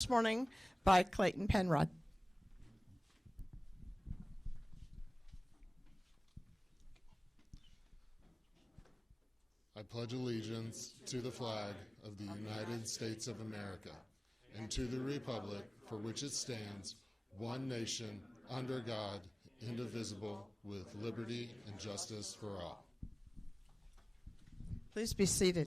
This morning by Clayton Penrod. I pledge allegiance to the flag of the United States of America and to the republic for which it stands, one nation, under God, indivisible, with liberty and justice for all. Please be seated.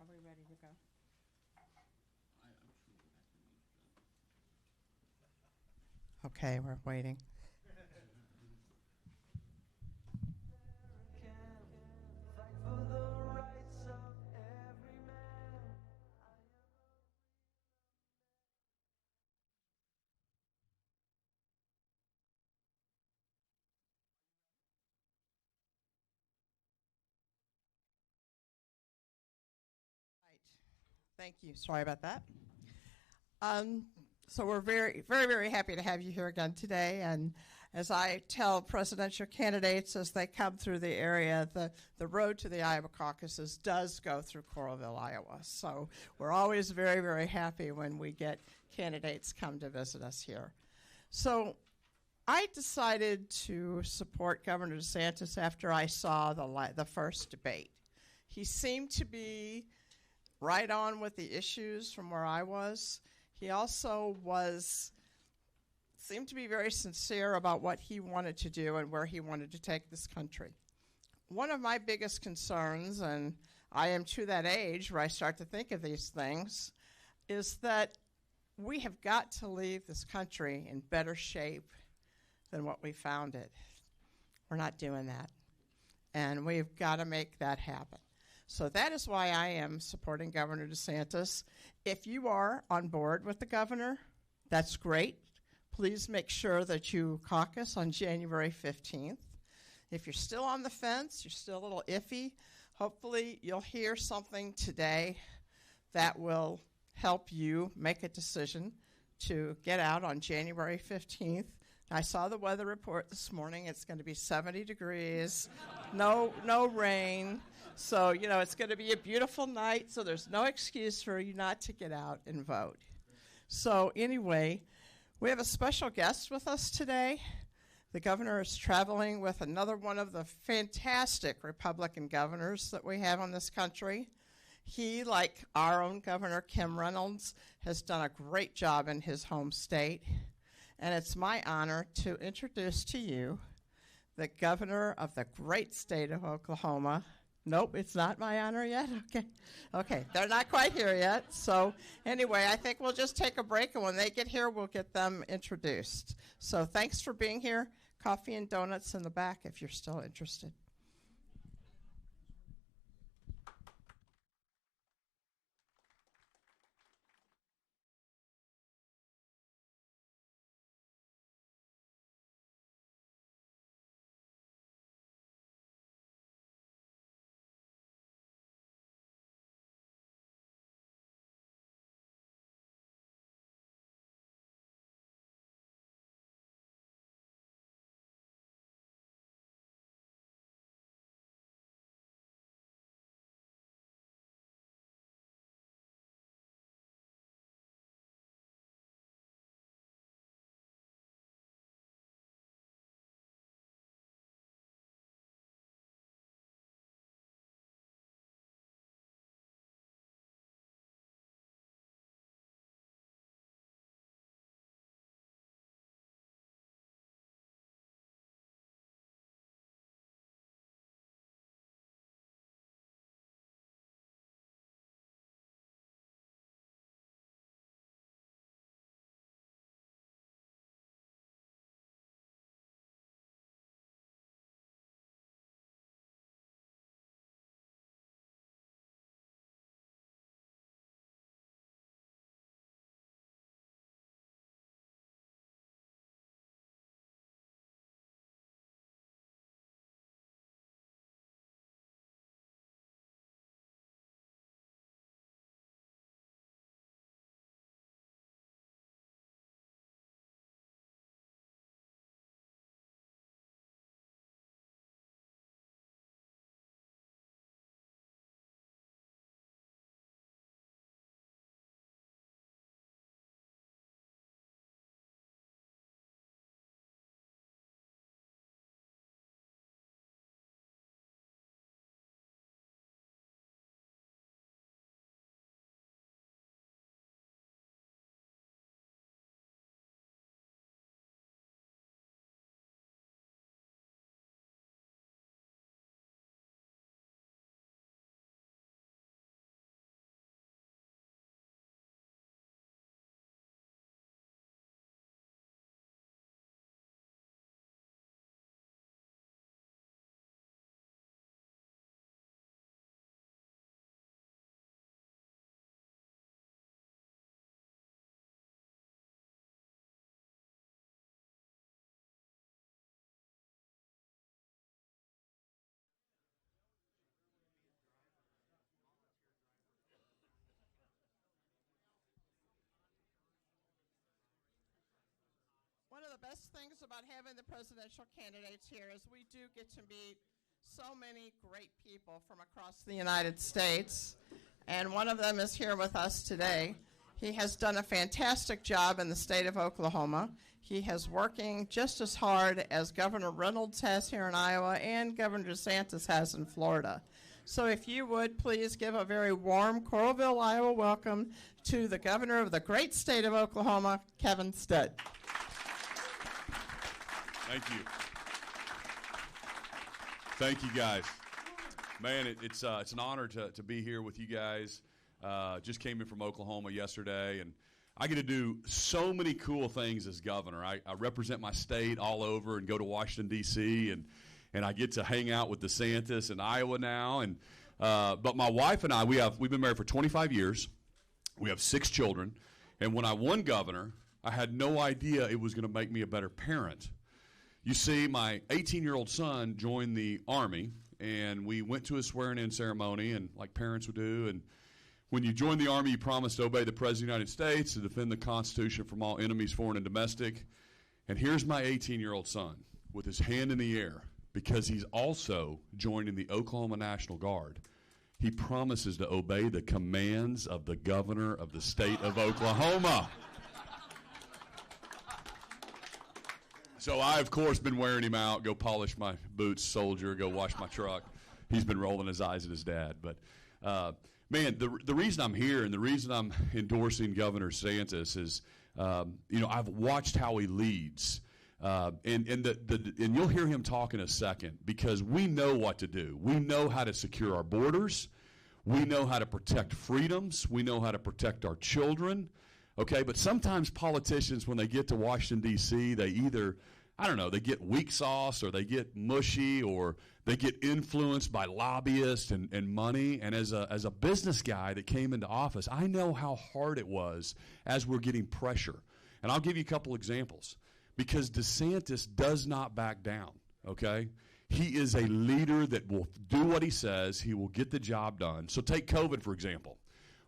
Are we ready to go? Okay, we're waiting. Thank you. Sorry about that. So we're very, very, very happy to have you here again today. And as I tell presidential candidates as they come through the area, the road to the Iowa caucuses does go through Coralville, Iowa. So we're always very, very happy when we get candidates come to visit us here. So I decided to support Governor DeSantis after I saw the first debate. He seemed to be right on with the issues from where I was. He also seemed to be very sincere about what he wanted to do and where he wanted to take this country. One of my biggest concerns, and I am to that age where I start to think of these things, is that we have got to leave this country in better shape than what we found it. We're not doing that. And we've got to make that happen. So that is why I am supporting Governor DeSantis. If you are on board with the governor, that's great. Please make sure that you caucus on January 15th. If you're still on the fence, you're still a little iffy, hopefully you'll hear something today that will help you make a decision to get out on January 15th. I saw the weather report this morning. It's going to be 70 degrees, no rain. So, it's going to be a beautiful night, so there's no excuse for you not to get out and vote. So anyway, we have a special guest with us today. The governor is traveling with another one of the fantastic Republican governors that we have in this country. He, like our own Governor Kim Reynolds, has done a great job in his home state. And it's my honor to introduce to you the governor of the great state of Oklahoma. Nope, it's not my honor yet? Okay, they're not quite here yet. So anyway, I think we'll just take a break, and when they get here, we'll get them introduced. So thanks for being here. Coffee and donuts in the back if you're still interested. best things about having the presidential candidates here is we do get to meet so many great people from across the United States, and one of them is here with us today. He has done a fantastic job in the state of Oklahoma. He is working just as hard as Governor Reynolds has here in Iowa and Governor DeSantis has in Florida. So if you would please give a very warm Coralville, Iowa welcome to the governor of the great state of Oklahoma, Kevin Stitt. Thank you. Thank you, guys. Man, it's an honor to be here with you guys. Just came in from Oklahoma yesterday, and I get to do so many cool things as governor. I represent my state all over and go to Washington, D.C., and I get to hang out with DeSantis in Iowa now. And but my wife and I, we've been married for 25 years. We have 6 children. And when I won governor, I had no idea it was going to make me a better parent. You see, my 18-year-old son joined the Army, and we went to a swearing-in ceremony, and like parents would do. And when you join the Army, you promise to obey the President of the United States, to defend the Constitution from all enemies, foreign and domestic. And here's my 18-year-old son with his hand in the air because he's also joining the Oklahoma National Guard. He promises to obey the commands of the governor of the state of Oklahoma. So I, of course, been wearing him out, go polish my boots, soldier, go wash my truck. He's been rolling his eyes at his dad. But, man, the reason I'm here and the reason I'm endorsing Governor DeSantis is, I've watched how he leads. And you'll hear him talk in a second because we know what to do. We know how to secure our borders. We know how to protect freedoms. We know how to protect our children. Okay, but sometimes politicians, when they get to Washington, D.C., they either, they get weak sauce or they get mushy or they get influenced by lobbyists and money. And as a business guy that came into office, I know how hard it was as we're getting pressure. And I'll give you a couple examples because DeSantis does not back down, okay? He is a leader that will do what he says. He will get the job done. So take COVID, for example.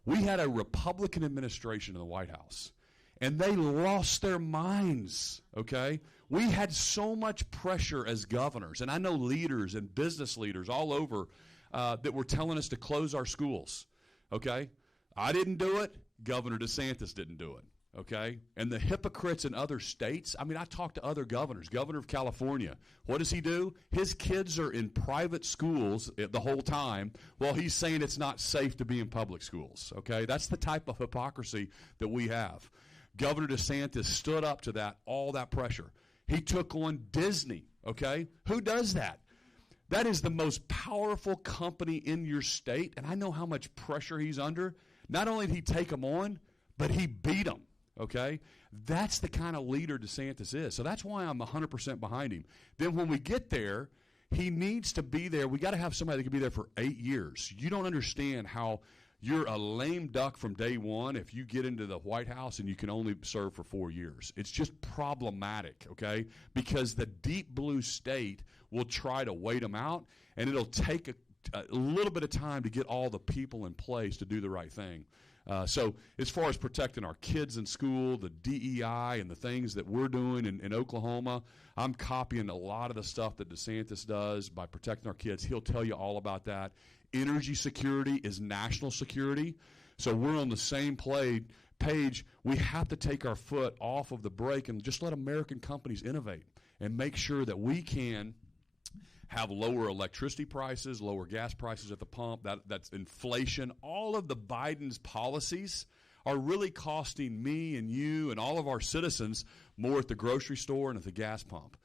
We had a Republican administration in the White House, and they lost their minds, okay? We had so much pressure as governors, and I know leaders and business leaders all over that were telling us to close our schools, okay? I didn't do it. Governor DeSantis didn't do it, okay? And the hypocrites in other states, I talked to other governors. Governor of California, what does he do? His kids are in private schools the whole time while he's saying it's not safe to be in public schools, okay? That's the type of hypocrisy that we have. Governor DeSantis stood up to all that pressure. He took on Disney, okay? Who does that? That is the most powerful company in your state, and I know how much pressure he's under. Not only did he take them on, but he beat them. Okay? That's the kind of leader DeSantis is. So that's why I'm 100% behind him. Then when we get there, he needs to be there. We got to have somebody that can be there for 8 years. You don't understand how you're a lame duck from day one if you get into the White House and you can only serve for 4 years. It's just problematic, okay? Because the deep blue state will try to wait him out, and it'll take a little bit of time to get all the people in place to do the right thing. So as far as protecting our kids in school, the DEI and the things that we're doing in Oklahoma, I'm copying a lot of the stuff that DeSantis does by protecting our kids. He'll tell you all about that. Energy security is national security. So we're on the same page. We have to take our foot off of the brake and just let American companies innovate and make sure that we can have lower electricity prices, lower gas prices at the pump. That's inflation. All of the Biden's policies are really costing me and you and all of our citizens more at the grocery store and at the gas pump.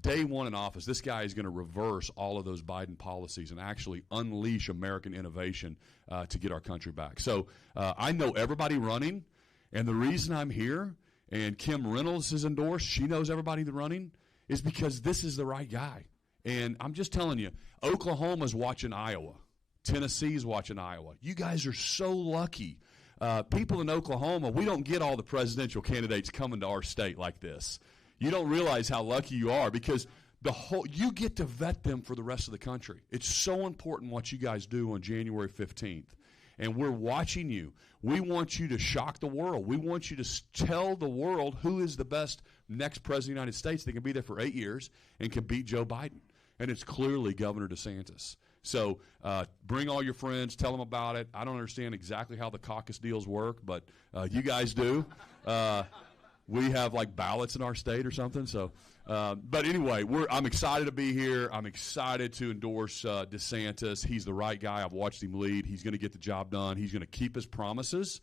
Day one in office, this guy is going to reverse all of those Biden policies and actually unleash American innovation to get our country back. So I know everybody running, and the reason I'm here, and Kim Reynolds is endorsed, she knows everybody running, is because this is the right guy. And I'm just telling you, Oklahoma's watching Iowa. Tennessee's watching Iowa. You guys are so lucky. People in Oklahoma, we don't get all the presidential candidates coming to our state like this. You don't realize how lucky you are because you get to vet them for the rest of the country. It's so important what you guys do on January 15th. and we're watching you. We want you to shock the world. We want you to tell the world who is the best next president of the United States that can be there for 8 years and can beat Joe Biden. And it's clearly Governor DeSantis. So bring all your friends, tell them about it. I don't understand exactly how the caucus deals work, but you guys do. We have like ballots in our state or something. So, but anyway, I'm excited to be here. I'm excited to endorse DeSantis. He's the right guy. I've watched him lead. He's going to get the job done. He's going to keep his promises,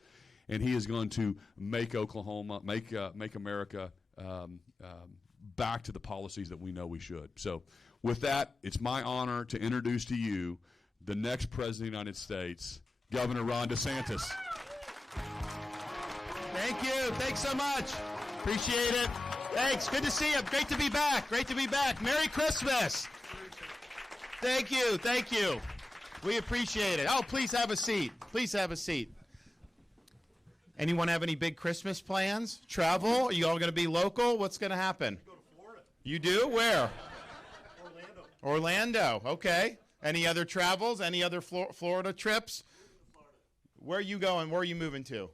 and he is going to make Oklahoma, make America back to the policies that we know we should. So with that, it's my honor to introduce to you the next President of the United States, Governor Ron DeSantis. Thank you. Thanks so much. Appreciate it. Thanks. Good to see you. Great to be back. Great to be back. Merry Christmas. Thank you. Thank you. We appreciate it. Oh, please have a seat. Please have a seat. Anyone have any big Christmas plans? Travel? Are you all going to be local? What's going to happen? Go to Florida. You do? Where? Orlando. Orlando. Okay. Any other travels? Any other Florida trips? Florida. Where are you going? Where are you moving to?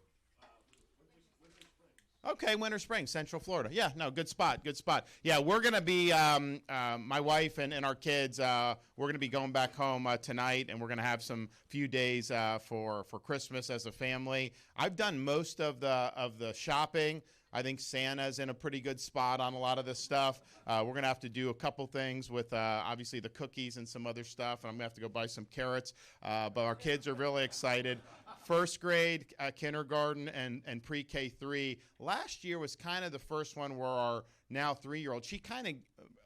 Okay, Winter Springs, Central Florida. Yeah, no, good spot, good spot. Yeah, we're going to be, my wife and our kids, we're going to be going back home tonight, and we're going to have some few days for Christmas as a family. I've done most of the shopping. I think Santa's in a pretty good spot on a lot of this stuff. We're going to have to do a couple things with, obviously, the cookies and some other stuff. I'm going to have to go buy some carrots, but our kids are really excited. First grade, kindergarten, and pre-K 3. Last year was kind of the first one where our now 3-year-old, she kind of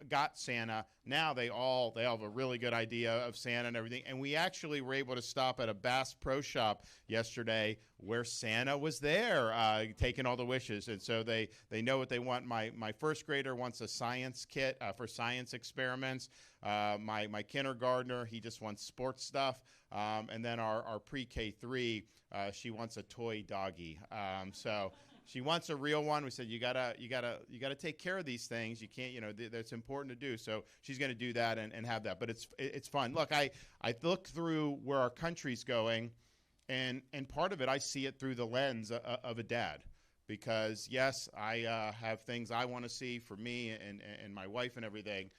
got Santa. Now they have a really good idea of Santa and everything. And we actually were able to stop at a Bass Pro Shop yesterday where Santa was there taking all the wishes. And so they know what they want. My first grader wants a science kit for science experiments. My kindergartner, he just wants sports stuff. And then our pre-K 3, she wants a toy doggy. So she wants a real one. We said you gotta take care of these things. You can't, that's important to do. So she's going to do that and have that. But it's fun. Look, I look through where our country's going, and part of it I see it through the lens of a dad. Because yes, I have things I want to see for me and my wife and everything.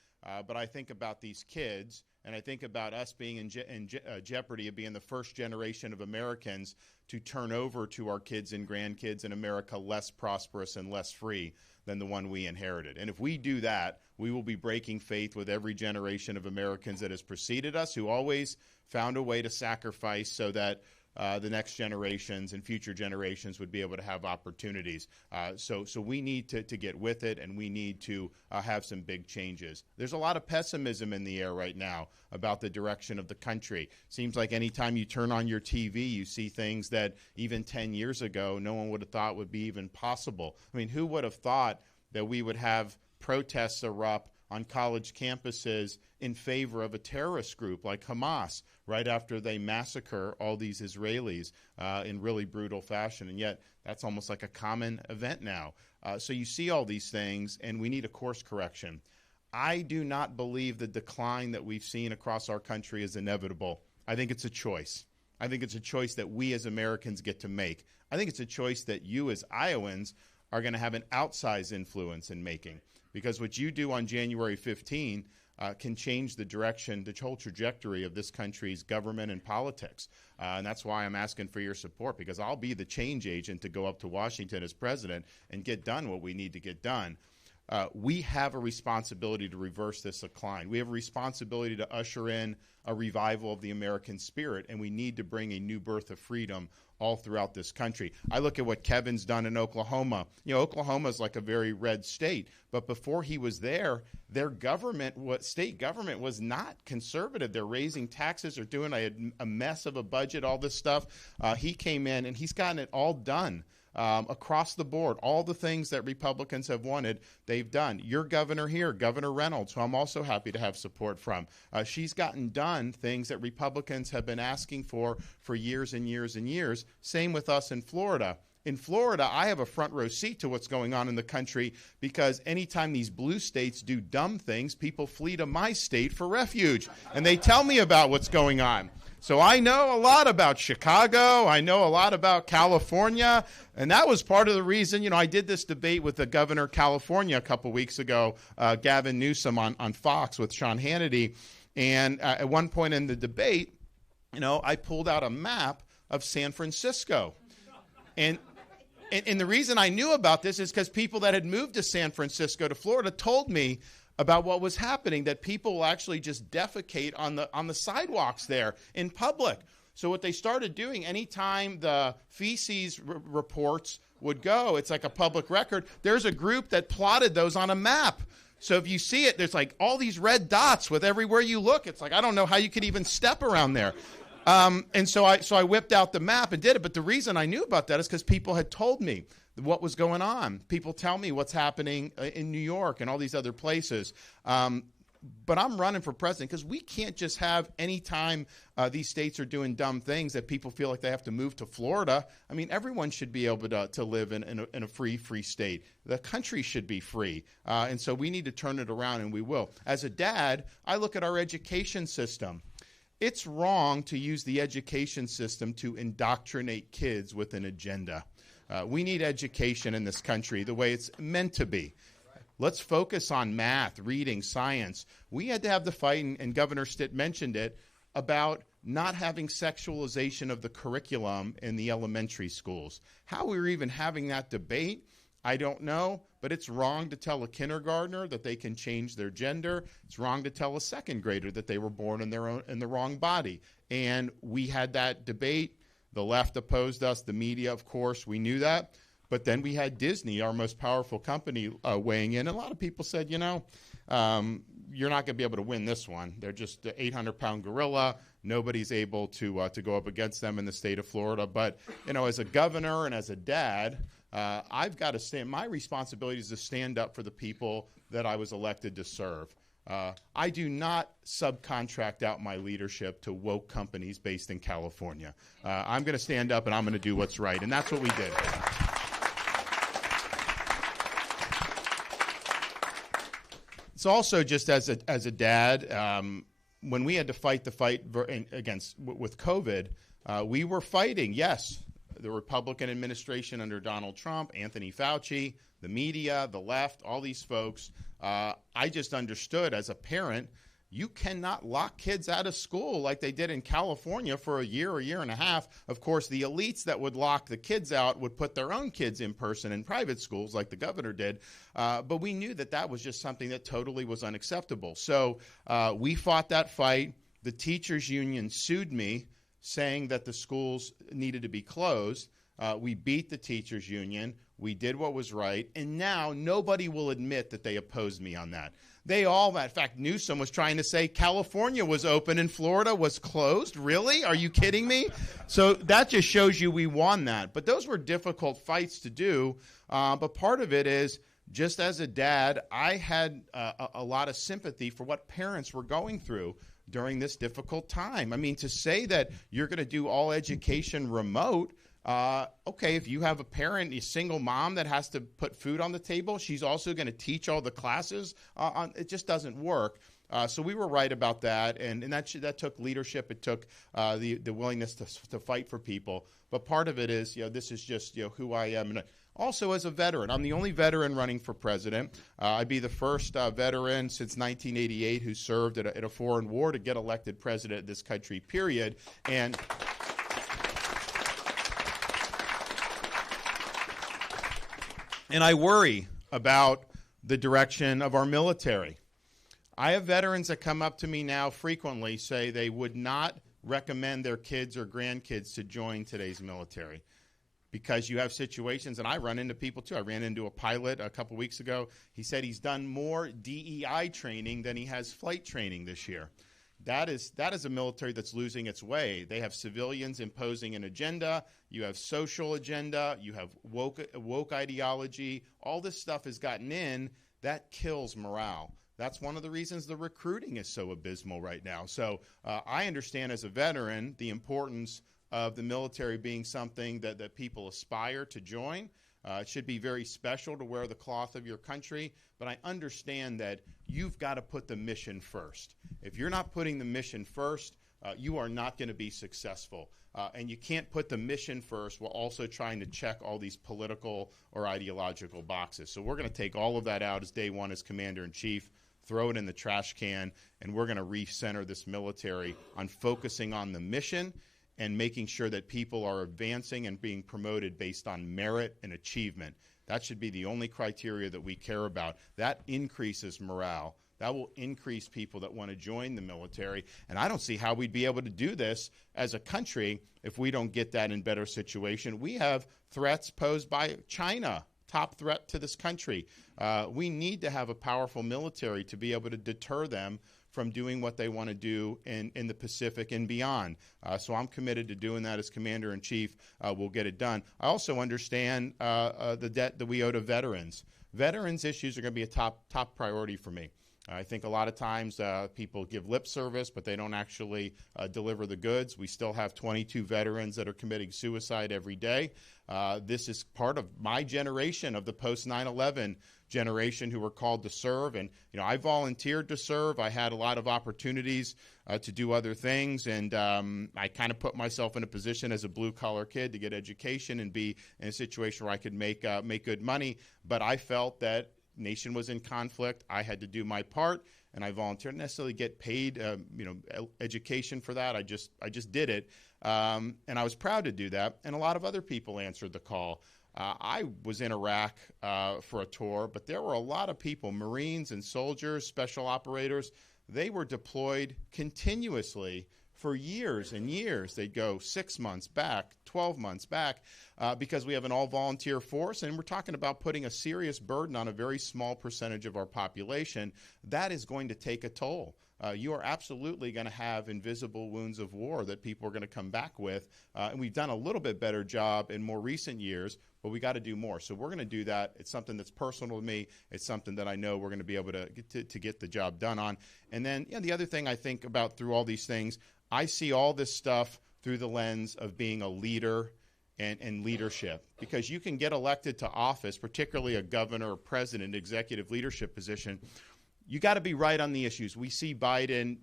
But I think about these kids, and I think about us being in jeopardy of being the first generation of Americans to turn over to our kids and grandkids in America less prosperous and less free than the one we inherited. And if we do that, we will be breaking faith with every generation of Americans that has preceded us, who always found a way to sacrifice so that the next generations and future generations would be able to have opportunities. So we need to get with it, and we need to have some big changes. There's a lot of pessimism in the air right now about the direction of the country. Seems like anytime you turn on your TV, you see things that even 10 years ago no one would have thought would be even possible. I mean, who would have thought that we would have protests erupt on college campuses in favor of a terrorist group like Hamas right after they massacre all these Israelis in really brutal fashion? And yet that's almost like a common event now. So you see all these things, and we need a course correction. I do not believe the decline that we've seen across our country is inevitable. I think it's a choice. I think it's a choice that we as Americans get to make. I think it's a choice that you as Iowans are going to have an outsized influence in making. Because what you do on January 15 can change the direction, the whole trajectory of this country's government and politics. And that's why I'm asking for your support, because I'll be the change agent to go up to Washington as president and get done what we need to get done. We have a responsibility to reverse this decline. We have a responsibility to usher in a revival of the American spirit, and we need to bring a new birth of freedom all throughout this country. I look at what Kevin's done in Oklahoma. Oklahoma is like a very red state, but before he was there, their state government was not conservative. They're raising taxes, they're doing a mess of a budget, all this stuff. He came in, and he's gotten it all done. Across the board, all the things that Republicans have wanted, they've done. Your governor here, Governor Reynolds, who I'm also happy to have support from, she's gotten done things that Republicans have been asking for years and years and years. Same with us in Florida. In Florida, I have a front row seat to what's going on in the country, because anytime these blue states do dumb things, people flee to my state for refuge, and they tell me about what's going on. So I know a lot about Chicago. I know a lot about California. And that was part of the reason, I did this debate with the governor of California a couple weeks ago, Gavin Newsom on Fox with Sean Hannity. And at one point in the debate, I pulled out a map of San Francisco. And the reason I knew about this is because people that had moved to San Francisco to Florida told me about what was happening, that people will actually just defecate on the sidewalks there in public. So what they started doing, anytime the feces reports would go, it's like a public record, there's a group that plotted those on a map. So if you see it, there's like all these red dots with everywhere you look. It's like, I don't know how you could even step around there. And so I whipped out the map and did it. But the reason I knew about that is because people had told me what was going on. People tell me what's happening in New York and all these other places. But I'm running for president because we can't just have any time these states are doing dumb things that people feel like they have to move to Florida. I mean, everyone should be able to live in a free state. The country should be free. And so we need to turn it around, and we will. As a dad, I look at our education system. It's wrong to use the education system to indoctrinate kids with an agenda. We need education in this country the way it's meant to be. Let's focus on math, reading, science. We had to have the fight, and Governor Stitt mentioned it, about not having sexualization of the curriculum in the elementary schools. How we were even having that debate, I don't know, but it's wrong to tell a kindergartner that they can change their gender. It's wrong to tell a second grader that they were born in the wrong body. And we had that debate. The left opposed us, the media, of course, we knew that. But then we had Disney, our most powerful company, weighing in. And a lot of people said, you're not going to be able to win this one. They're just the 800-pound gorilla. Nobody's able to go up against them in the state of Florida. But, as a governor and as a dad, I've got to stand. My responsibility is to stand up for the people that I was elected to serve. I do not subcontract out my leadership to woke companies based in California. I'm going to stand up and I'm going to do what's right, and that's what we did. It's also just as a dad, when we had to fight the fight with COVID, we were fighting, yes, the Republican administration under Donald Trump, Anthony Fauci, the media, the left, all these folks. I just understood as a parent, you cannot lock kids out of school like they did in California for a year and a half. Of course, the elites that would lock the kids out would put their own kids in person in private schools like the governor did. But we knew that was just something that totally was unacceptable. So we fought that fight. The teachers union sued me, saying that the schools needed to be closed. We beat the teachers union. We did what was right. And now nobody will admit that they opposed me on that. In fact, Newsom was trying to say California was open and Florida was closed. Really? Are you kidding me? So that just shows you we won that. But those were difficult fights to do. But part of it is, just as a dad, I had a lot of sympathy for what parents were going through during this difficult time. I mean, to say that you're going to do all education remote, okay, if you have a single mom that has to put food on the table, she's also going to teach all the classes. It just doesn't work. So we were right about that, and that took leadership. It took the willingness to fight for people. But part of it is, this is just who I am. And also, as a veteran, I'm the only veteran running for president. I'd be the first veteran since 1988 who served at a foreign war to get elected president of this country, period. And I worry about the direction of our military. I have veterans that come up to me now frequently, say they would not recommend their kids or grandkids to join today's military because you have situations, and I run into people too. I ran into a pilot a couple weeks ago. He said he's done more DEI training than he has flight training this year. That is a military that's losing its way. They have civilians imposing an agenda. You have social agenda. You have woke ideology. All this stuff has gotten in. That kills morale. That's one of the reasons the recruiting is so abysmal right now. So I understand as a veteran the importance of the military being something that people aspire to join. It should be very special to wear the cloth of your country, but I understand that you've got to put the mission first. If you're not putting the mission first, you are not going to be successful. And you can't put the mission first while also trying to check all these political or ideological boxes. So we're going to take all of that out as day one as Commander-in-Chief, throw it in the trash can, and we're going to recenter this military on focusing on the mission and making sure that people are advancing and being promoted based on merit and achievement. That should be the only criteria that we care about. That increases morale. That will increase people that want to join the military. And I don't see how we'd be able to do this as a country if we don't get that in better situation. We have threats posed by China, top threat to this country. We need to have a powerful military to be able to deter them from doing what they want to do in the Pacific and beyond. So I'm committed to doing that as Commander-in-Chief. We'll get it done. I also understand the debt that we owe to veterans. Veterans issues are going to be a top priority for me. I think a lot of times people give lip service, but they don't actually deliver the goods. We still have 22 veterans that are committing suicide every day. This is part of my generation, of the post 9/11 generation, who were called to serve. And, I volunteered to serve. I had a lot of opportunities to do other things. And I kind of put myself in a position as a blue-collar kid to get education and be in a situation where I could make good money. But I felt that nation was in conflict. I had to do my part, and I volunteered. Not necessarily get paid, education for that. I just did it, and I was proud to do that. And a lot of other people answered the call. I was in Iraq for a tour, but there were a lot of people, Marines and soldiers, special operators. They were deployed continuously for years and years. They'd go 6 months back, 12 months back, because we have an all-volunteer force, and we're talking about putting a serious burden on a very small percentage of our population. That is going to take a toll. You are absolutely going to have invisible wounds of war that people are going to come back with, and we've done a little bit better job in more recent years, but we got to do more. So we're going to do that. It's something that's personal to me. It's something that I know we're going to be able to get the job done on. And then the other thing I think about through all these things, I see all this stuff through the lens of being a leader and leadership, because you can get elected to office, particularly a governor or president, executive leadership position. You got to be right on the issues. We see Biden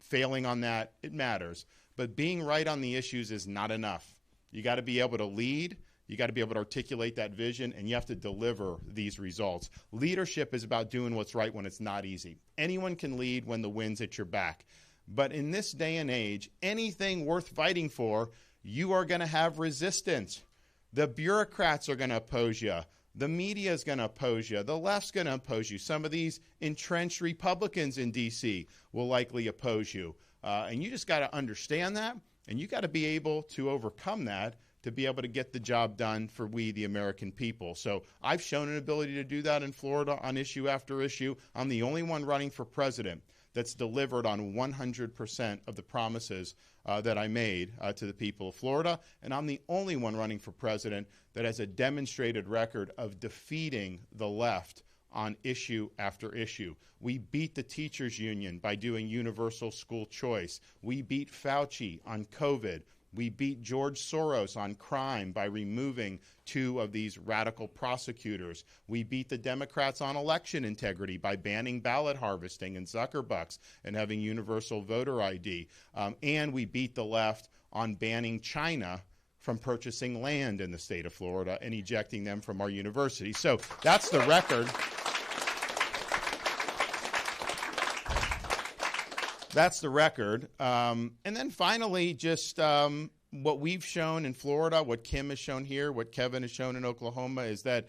failing on that. It matters. But being right on the issues is not enough. You got to be able to lead. You got to be able to articulate that vision, and you have to deliver these results. Leadership is about doing what's right when it's not easy. Anyone can lead when the wind's at your back. But in this day and age, anything worth fighting for, you are going to have resistance. The bureaucrats are going to oppose you. The media is going to oppose you. The left's going to oppose you. Some of these entrenched Republicans in D.C. will likely oppose you. And you just got to understand that, and you got to be able to overcome that to be able to get the job done for we, the American people. So I've shown an ability to do that in Florida on issue after issue. I'm the only one running for president that's delivered on 100% of the promises that I made to the people of Florida. And I'm the only one running for president that has a demonstrated record of defeating the left on issue after issue. We beat the teachers union by doing universal school choice. We beat Fauci on COVID. We beat George Soros on crime by removing 2 of these radical prosecutors. We beat the Democrats on election integrity by banning ballot harvesting and Zuckerbucks and having universal voter ID. And we beat the left on banning China from purchasing land in the state of Florida and ejecting them from our universities. So that's the record. That's the record. And then finally, just what we've shown in Florida, what Kim has shown here, what Kevin has shown in Oklahoma, is that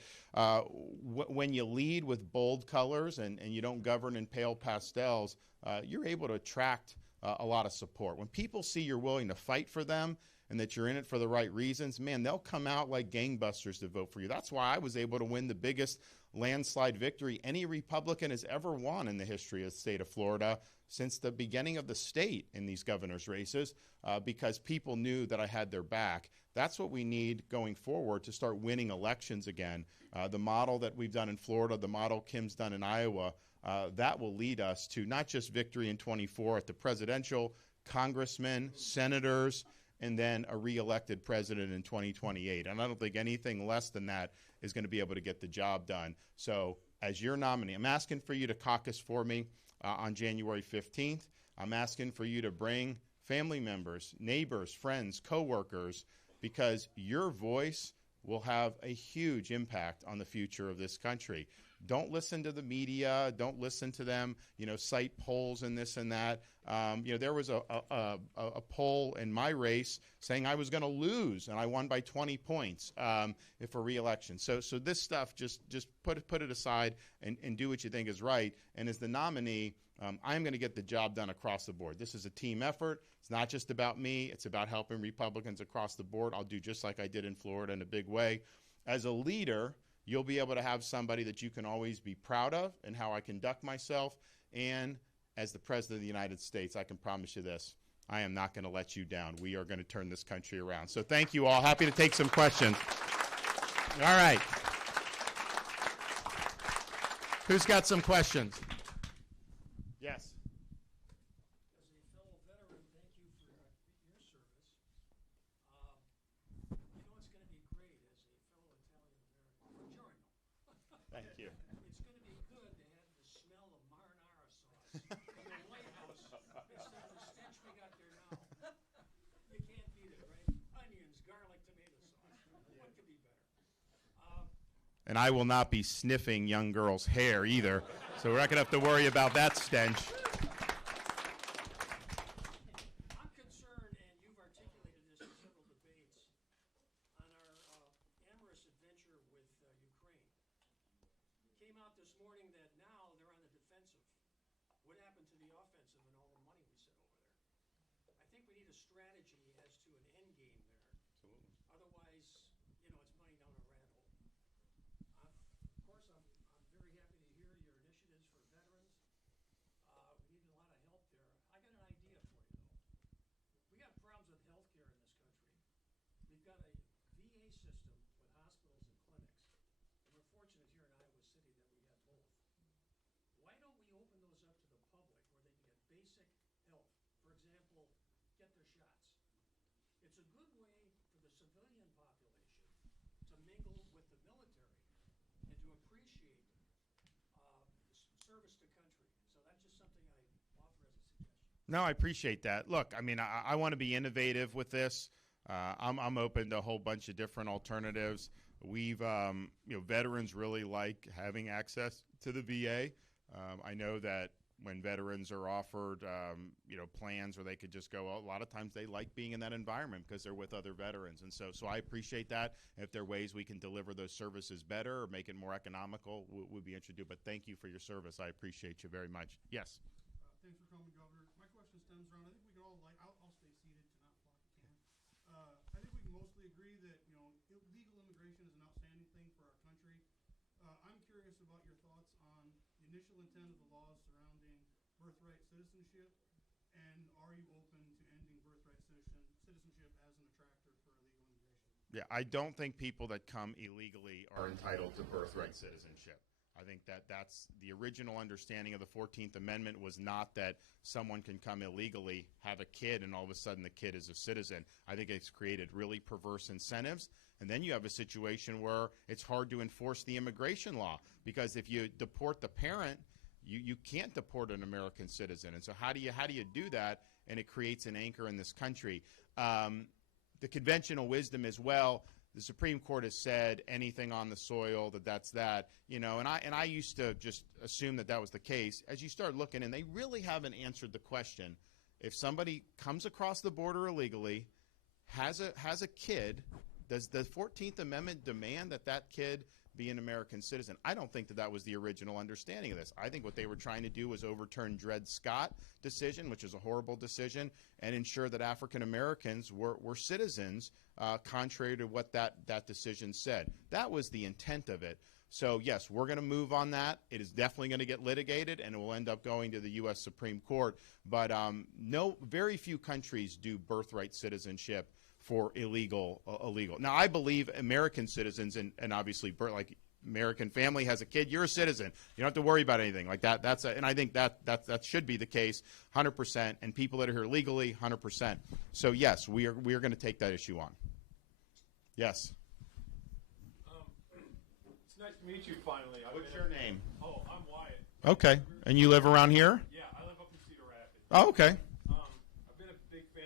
when you lead with bold colors and you don't govern in pale pastels, you're able to attract a lot of support. When people see you're willing to fight for them and that you're in it for the right reasons, man, they'll come out like gangbusters to vote for you. That's why I was able to win the biggest landslide victory any Republican has ever won in the history of the state of Florida since the beginning of the state in these governor's races, because people knew that I had their back. That's what we need going forward to start winning elections again. The model that we've done in Florida, the model Kim's done in Iowa, that will lead us to not just victory in 24 at the presidential, congressmen, senators, and then a re-elected president in 2028. And I don't think anything less than that is going to be able to get the job done. So as your nominee, I'm asking for you to caucus for me on January 15th. I'm asking for you to bring family members, neighbors, friends, coworkers, because your voice will have a huge impact on the future of this country. Don't listen to the media. Don't listen to them, cite polls and this and that. There was a poll in my race saying I was going to lose, and I won by 20 points for re-election. So this stuff, just put it aside and do what you think is right. And as the nominee, I'm going to get the job done across the board. This is a team effort. It's not just about me. It's about helping Republicans across the board. I'll do just like I did in Florida in a big way. As a leader, you'll be able to have somebody that you can always be proud of and how I conduct myself. And as the President of the United States, I can promise you this: I am not going to let you down. We are going to turn this country around. So thank you all. Happy to take some questions. All right. Who's got some questions? Yes. As a fellow veteran, thank you for your service. It's going to be great as a fellow Italian-American. Buongiorno. Thank you. It's going to be good to have the smell of marinara sauce in the White House instead of the stench we got there now. You can't beat it, right? Onions, garlic, tomato sauce. What could be better? And I will not be sniffing young girls' hair either, so we're not going to have to worry about that stench. I'm concerned, and you've articulated this in several debates, on our amorous adventure with Ukraine. Came out this morning that now they're on the defensive. What happened to the offensive and all the money we set over there? I think we need a strategy as to an end game there. Absolutely. Otherwise, it's money down a rat hole. Of course, I'm very happy to hear your initiatives for veterans. We need a lot of help there. I got an idea for you, though. We got problems with health care in this country. We've got a VA system with hospitals and clinics. And we're fortunate here in Iowa City that we have both. Why don't we open those up to the public where they can get basic health? For example, get their shots. It's a good way for the civilian population to mingle with the military and to appreciate service to country. So that's just something I offer as a suggestion. No, I appreciate that. Look, I mean, I want to be innovative with this. I'm open to a whole bunch of different alternatives. We've, veterans really like having access to the VA. I know that when veterans are offered, plans where they could just go, a lot of times they like being in that environment because they're with other veterans. And so I appreciate that. If there are ways we can deliver those services better or make it more economical, we'd be interested to do. But thank you for your service. I appreciate you very much. Yes. Thanks for coming, Governor. My question stems around, I think we can all, I'll stay seated to not block the camera. I think we can mostly agree that, illegal immigration is an outstanding thing for our country. I'm curious about your thoughts on the initial intent of the laws surrounding birthright citizenship, and are you open to ending birthright citizenship as an attractor for illegal immigration? Yeah, I don't think people that come illegally are entitled to birthright citizenship. I think that's the original understanding of the 14th Amendment was not that someone can come illegally, have a kid, and all of a sudden the kid is a citizen. I think it's created really perverse incentives. And then you have a situation where it's hard to enforce the immigration law because if you deport the parent, you can't deport an American citizen. And so how do you do that? And it creates an anchor in this country. The conventional wisdom as well, the Supreme Court has said anything on the soil, that's that, and I used to just assume that was the case. As you start looking, and they really haven't answered the question, if somebody comes across the border illegally, has a kid, does the 14th Amendment demand that kid be an American citizen? I don't think that was the original understanding of this. I think what they were trying to do was overturn Dred Scott decision, which is a horrible decision, and ensure that African Americans were citizens, contrary to what that decision said. That was the intent of it. So yes, we're going to move on that. It is definitely going to get litigated, and it will end up going to the U.S. Supreme Court. But very few countries do birthright citizenship for illegal. Now, I believe American citizens and obviously, like American family has a kid, you're a citizen. You don't have to worry about anything like that. And I think that should be the case, 100%. And people that are here legally, 100%. So yes, we are going to take that issue on. Yes. It's nice to meet you finally. What's your name? Oh, I'm Wyatt. Okay. And you live around here? Yeah, I live up in Cedar Rapids. Oh, okay. I've been a big fan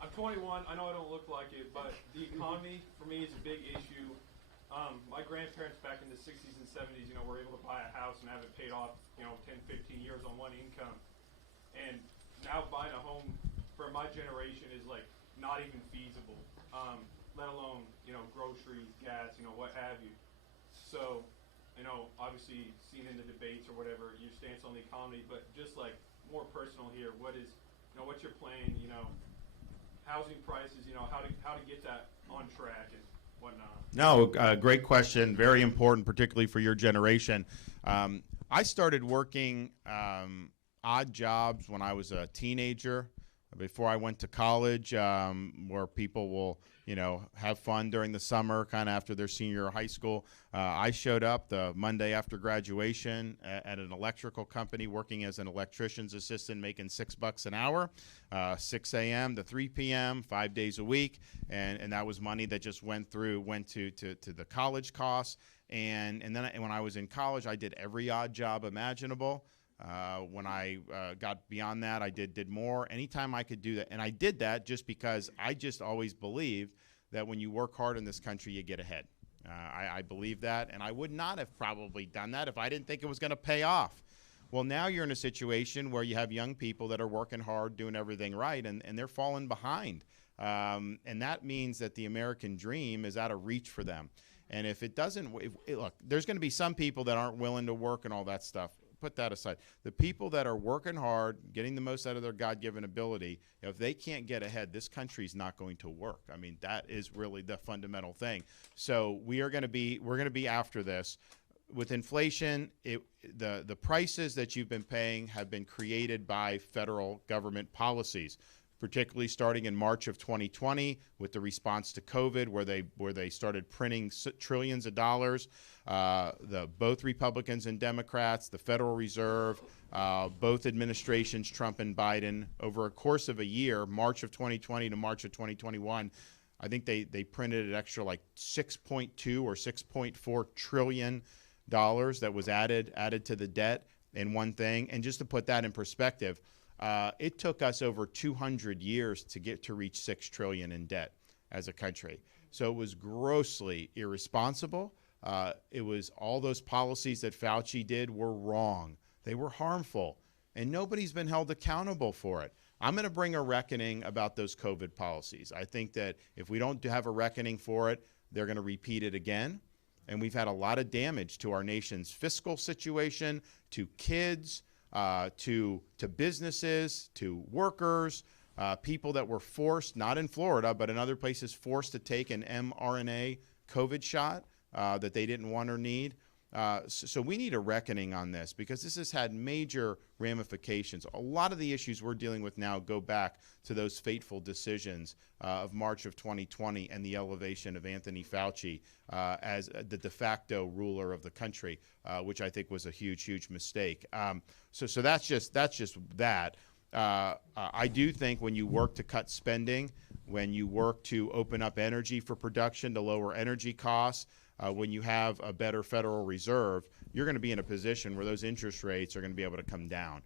I'm 21. I know I don't look like it, but the economy for me is a big issue. My grandparents back in the 60s and 70s, were able to buy a house and have it paid off, 10, 15 years on one income. And now buying a home for my generation is like not even feasible, let alone, groceries, gas, what have you. So, obviously seen in the debates or whatever, your stance on the economy, but just like more personal here, what's your plan, housing prices, how to get that on track and whatnot? No, great question. Very important, particularly for your generation. I started working odd jobs when I was a teenager, before I went to college, where people will, have fun during the summer, kind of after their senior year of high school. I showed up the Monday after graduation at an electrical company, working as an electrician's assistant, making $6 an hour, 6 a.m. to 3 p.m., 5 days a week, and that was money that just went to the college costs. And then when I was in college, I did every odd job imaginable. When I got beyond that, I did more. Anytime I could do that, and I did that just because I just always believed that when you work hard in this country, you get ahead. I believe that, and I would not have probably done that if I didn't think it was going to pay off. Well, now you're in a situation where you have young people that are working hard, doing everything right, and they're falling behind. And that means that the American dream is out of reach for them. And if it doesn't, look, there's going to be some people that aren't willing to work and all that stuff. Put that aside. The people that are working hard, getting the most out of their God-given ability, if they can't get ahead, this country's not going to work. I mean, that is really the fundamental thing. So we're going to be after this. With inflation, the prices that you've been paying have been created by federal government policies, particularly starting in March of 2020 with the response to COVID, where they started printing trillions of dollars. Both Republicans and Democrats, the Federal Reserve, both administrations, Trump and Biden, over a course of a year, March of 2020 to March of 2021, I think they printed an extra like 6.2 or 6.4 trillion dollars that was added to the debt in one thing. And just to put that in perspective, it took us over 200 years to reach 6 trillion in debt as a country. So it was grossly irresponsible. It was all those policies that Fauci did were wrong. They were harmful, and nobody's been held accountable for it. I'm going to bring a reckoning about those COVID policies. I think that if we don't have a reckoning for it, they're going to repeat it again. And we've had a lot of damage to our nation's fiscal situation, to kids, to businesses, to workers, people that were forced, not in Florida, but in other places, forced to take an mRNA COVID shot that they didn't want or need. So we need a reckoning on this, because this has had major ramifications. A lot of the issues we're dealing with now go back to those fateful decisions of March of 2020 and the elevation of Anthony Fauci as the de facto ruler of the country, which I think was a huge, huge mistake. So that's just that. I do think when you work to cut spending, when you work to open up energy for production to lower energy costs, when you have a better Federal Reserve, you're going to be in a position where those interest rates are going to be able to come down.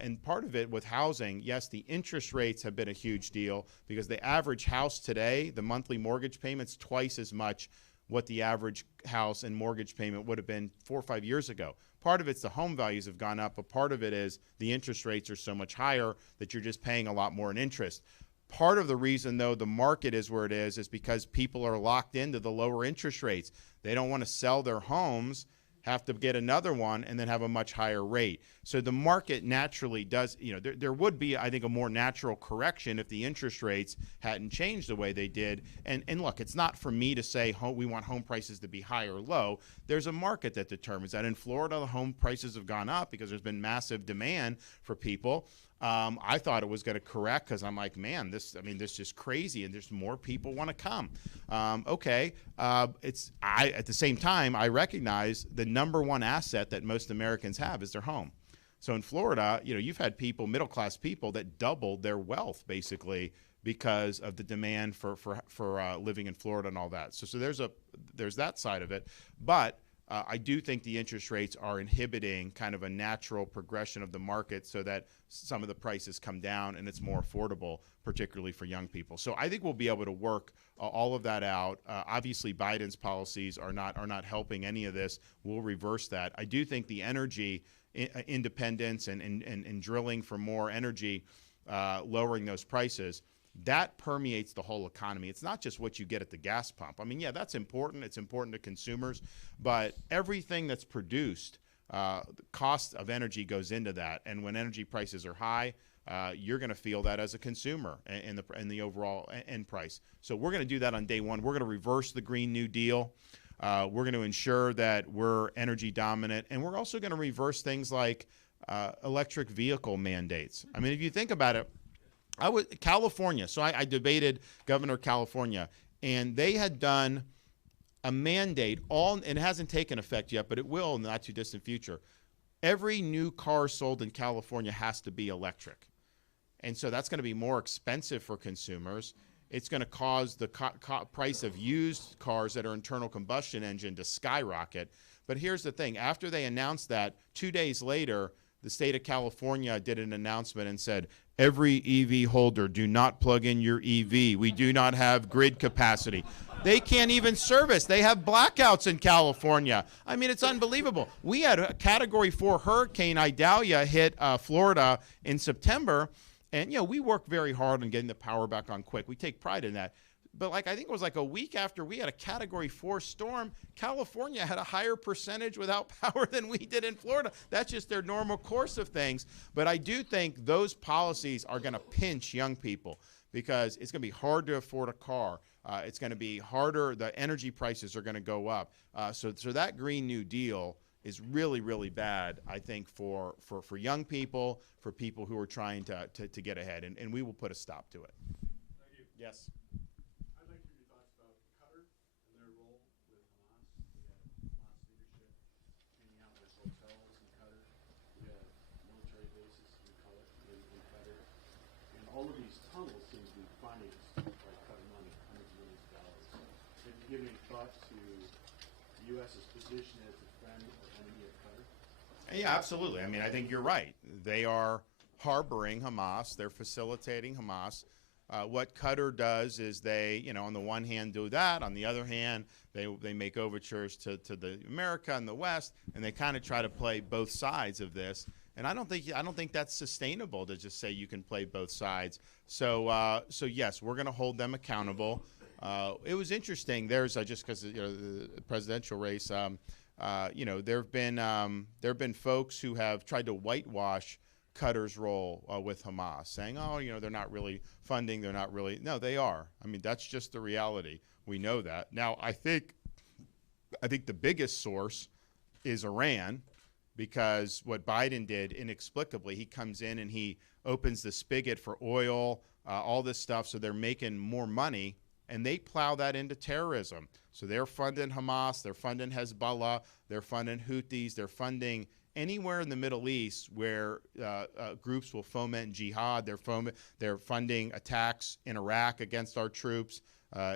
And part of it with housing, yes, the interest rates have been a huge deal, because the average house today, the monthly mortgage payment's twice as much what the average house and mortgage payment would have been 4 or 5 years ago. Part of it's the home values have gone up, but part of it is the interest rates are so much higher that you're just paying a lot more in interest. Part of the reason, though, the market is where it is because people are locked into the lower interest rates. They don't want to sell their homes, have to get another one, and then have a much higher rate. So the market naturally does, there would be, I think, a more natural correction if the interest rates hadn't changed the way they did. And look, it's not for me to say we want home prices to be high or low. There's a market that determines that. In Florida, the home prices have gone up because there's been massive demand for people. I thought it was going to correct because I'm like, man, this is crazy, and there's more people want to come. At the same time, I recognize the number one asset that most Americans have is their home. So in Florida, you've had people, middle-class people, that doubled their wealth basically because of the demand for living in Florida and all that. So there's that side of it. But I do think the interest rates are inhibiting kind of a natural progression of the market so that some of the prices come down and it's more affordable, particularly for young people. So I think we'll be able to work all of that out. Obviously, Biden's policies are not helping any of this. We'll reverse that. I do think the energy independence and drilling for more energy, lowering those prices, that permeates the whole economy. It's not just what you get at the gas pump. I mean, yeah, that's important. It's important to consumers, but everything that's produced, the cost of energy goes into that. And when energy prices are high, you're going to feel that as a consumer in the overall end price. So we're going to do that on day one. We're going to reverse the Green New Deal. We're going to ensure that we're energy dominant, and we're also going to reverse things like electric vehicle mandates. I mean, if you think about it, California. So I debated Governor of California, and they had done a mandate. And it hasn't taken effect yet, but it will in the not too distant future. Every new car sold in California has to be electric, and so that's going to be more expensive for consumers. It's going to cause the price of used cars that are internal combustion engine to skyrocket. But here's the thing. After they announced that, 2 days later, the state of California did an announcement and said, every EV holder, do not plug in your EV. We do not have grid capacity. They can't even service. They have blackouts in California. I mean, it's unbelievable. We had a Category 4 hurricane, Idalia, hit Florida in September. And, we work very hard on getting the power back on quick. We take pride in that. But I think it was like a week after we had a Category 4 storm, California had a higher percentage without power than we did in Florida. That's just their normal course of things. But I do think those policies are going to pinch young people because it's going to be hard to afford a car. It's going to be harder. The energy prices are going to go up. So that Green New Deal is really, really bad, I think, for young people, for people who are trying to get ahead. And we will put a stop to it. Thank you. Yes. I'd like to hear your thoughts about Qatar and their role with Hamas. We have Hamas leadership hanging out with hotels in Qatar. We have military bases in Qatar. And all of these tunnels seem to be financed by Qatar money, hundreds of millions of dollars. Have you given any thought to the U.S.'s position as a friend or enemy of Qatar? Yeah, absolutely. I mean, I think you're right. They are harboring Hamas. They're facilitating Hamas. What Qatar does is they, on the one hand do that. On the other hand, they make overtures to the America and the West, and they kind of try to play both sides of this. And I don't think that's sustainable to just say you can play both sides. So yes, we're going to hold them accountable. It was interesting. There's just because the presidential race. There have been folks who have tried to whitewash Qatar's role with Hamas, saying, they're not really funding, they're not really. No, they are. I mean, that's just the reality. We know that. Now, I think the biggest source is Iran, because what Biden did inexplicably, he comes in and he opens the spigot for oil, all this stuff, so they're making more money, and they plow that into terrorism. So they're funding Hamas, they're funding Hezbollah, they're funding Houthis, they're funding anywhere in the Middle East where groups will foment jihad. They're funding attacks in Iraq against our troops,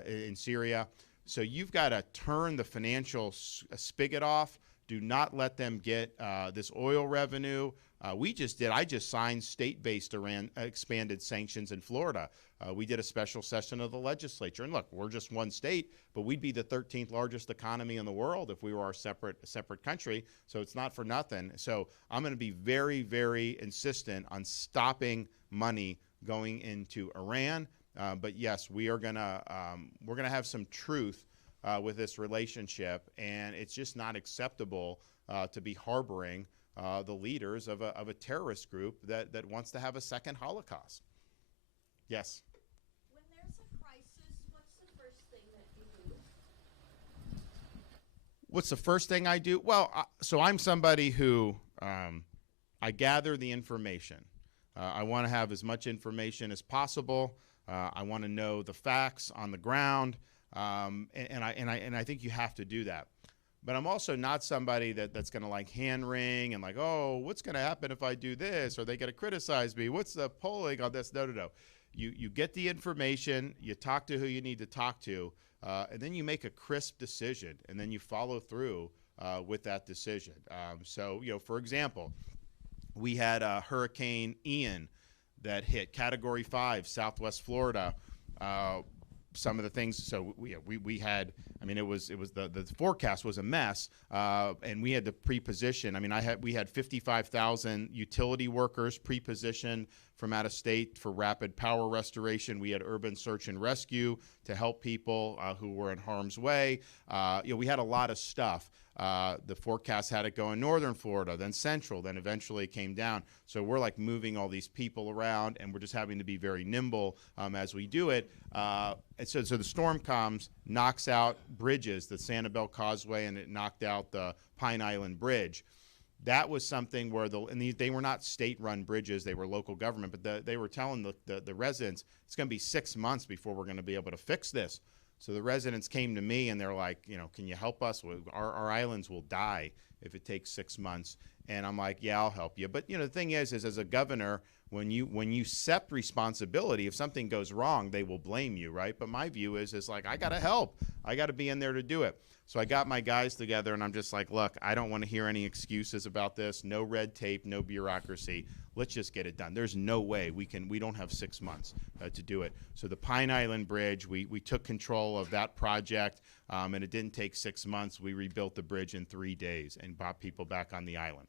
in Syria. So you've got to turn the financial spigot off. Do not let them get this oil revenue. I just signed state-based Iran expanded sanctions in Florida. We did a special session of the legislature. And look, we're just one state, but we'd be the 13th largest economy in the world if we were a separate country. So it's not for nothing. So I'm going to be very, very insistent on stopping money going into Iran. But yes, we're going to have some truth with this relationship, and it's just not acceptable to be harboring the leaders of a terrorist group that wants to have a second Holocaust. Yes. When there's a crisis, what's the first thing that you do? What's the first thing I do? Well, so I'm somebody who I gather the information. I want to have as much information as possible. I want to know the facts on the ground, and I think you have to do that. But I'm also not somebody that's going to hand wring and what's going to happen if I do this? Are they going to criticize me? What's the polling on this? No. You get the information, you talk to who you need to talk to, and then you make a crisp decision, and then you follow through with that decision. So, for example, we had Hurricane Ian that hit Category 5, Southwest Florida. Some of the things, so we had, it was the forecast was a mess, and we had to pre-position. We had 55,000 utility workers pre-positioned from out of state for rapid power restoration. We had urban search and rescue to help people who were in harm's way. We had a lot of stuff. The forecast had it go in northern Florida, then central, then eventually it came down. So we're like moving all these people around, and we're just having to be very nimble as we do it. And so the storm comes, knocks out bridges, the Sanibel Causeway, and it knocked out the Pine Island Bridge. That was something where they were not state-run bridges; they were local government. But they were telling the residents it's going to be 6 months before we're going to be able to fix this. So the residents came to me and they're like, can you help us? Our islands will die if it takes 6 months. And I'm like, yeah, I'll help you. But the thing is as a governor, when you accept responsibility, if something goes wrong, they will blame you, right? But my view is like, I got to help. I got to be in there to do it. So I got my guys together and I'm just like, look, I don't want to hear any excuses about this. No red tape, no bureaucracy. Let's just get it done. There's no way we don't have 6 months to do it. So the Pine Island Bridge, we took control of that project, and it didn't take 6 months. We rebuilt the bridge in 3 days and brought people back on the island.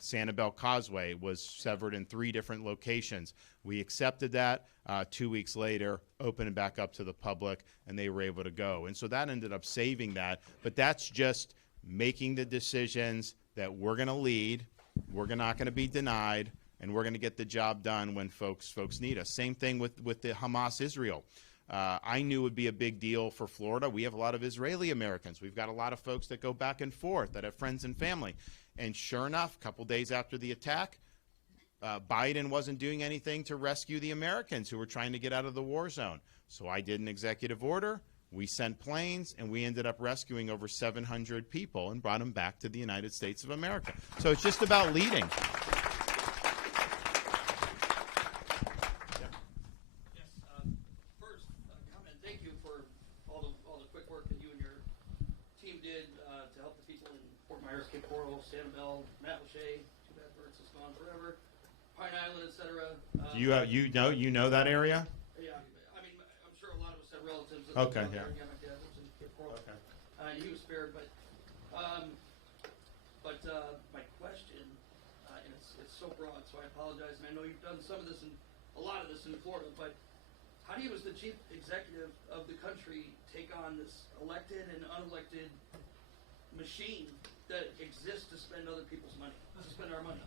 Sanibel Causeway was severed in 3 different locations. We accepted that. 2 weeks later, opened it back up to the public, and they were able to go. And so that ended up saving that. But that's just making the decisions that we're going to lead, we're not going to be denied, and we're going to get the job done when folks need us. Same thing with the Hamas-Israel. I knew it would be a big deal for Florida. We have a lot of Israeli Americans. We've got a lot of folks that go back and forth, that have friends and family. And sure enough, a couple days after the attack, Biden wasn't doing anything to rescue the Americans who were trying to get out of the war zone. So I did an executive order. We sent planes, and we ended up rescuing over 700 people and brought them back to the United States of America. So it's just about leading. Coralville, Sanibel, Matlacha, too bad Burt's is gone forever, Pine Island, etc. You know that area? Yeah, I'm sure a lot of us have relatives that okay, live yeah. there. Yeah, my dad lives in Cape Coral. Okay. And he was spared, but my question, and it's so broad, so I apologize, and I know you've done a lot of this in Florida, but how do you, as the chief executive of the country, take on this elected and unelected machine that exists to spend other people's money, to spend our money?